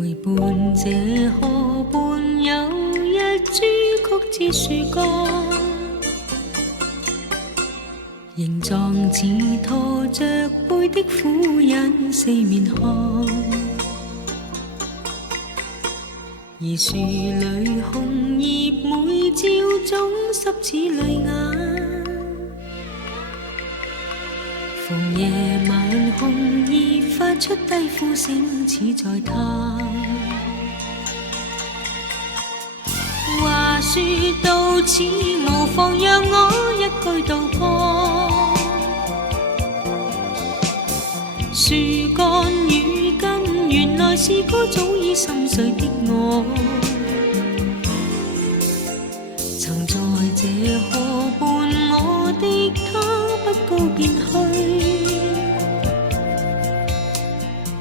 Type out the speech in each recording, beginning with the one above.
陪伴這河畔有一株曲折樹幹，形狀似拖着背的婦人四面看，而樹裏紅葉每朝總濕似淚眼，逢夜晚紅葉發出低呼聲，似在嘆。話說到此，無妨讓我一句道破。樹幹與根，原來是個早已心碎的我，曾在這河畔，我的他不告便去，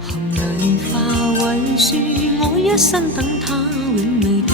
含淚化為樹，我一生等他永未退。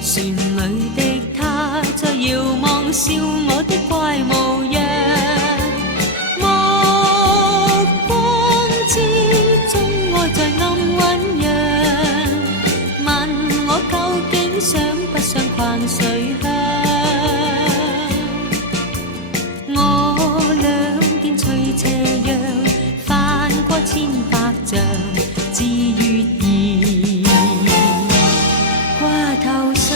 船裏的他在遙望笑我的怪模樣，目光之中愛在暗醞釀，問我究竟想不想逛水鄉，我兩邊隨斜陽翻過千百丈，至月兒掛頭上。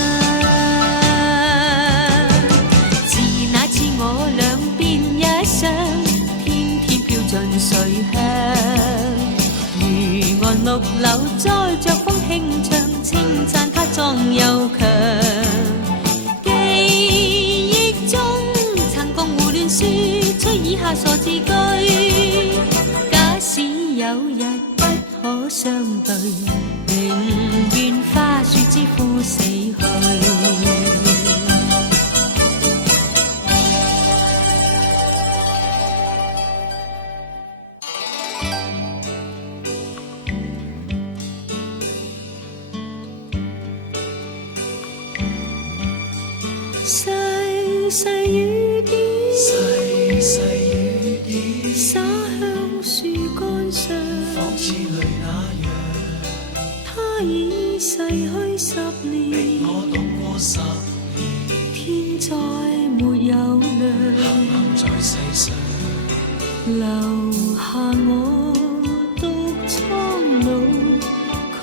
水鄉如岸綠柳載着風輕唱，稱讚他壯又強。記憶中曾共胡亂說出以下傻字句，假使有日不可相對，寧願花樹之枯死去。細細雨點，細細雨點，灑向樹幹上，仿似淚那樣。他已逝去10年，比我懂過10年。天再沒有亮，黑暗在世上，留下我獨蒼老，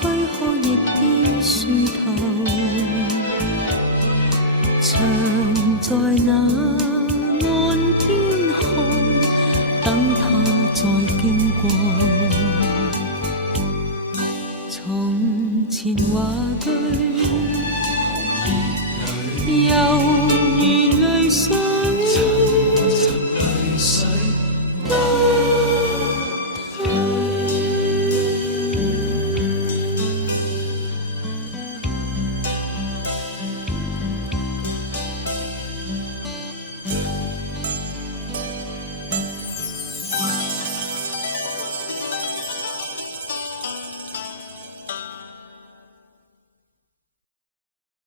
軀殼亦偏樹頭。長在那岸邊看，等他再經過。從前話句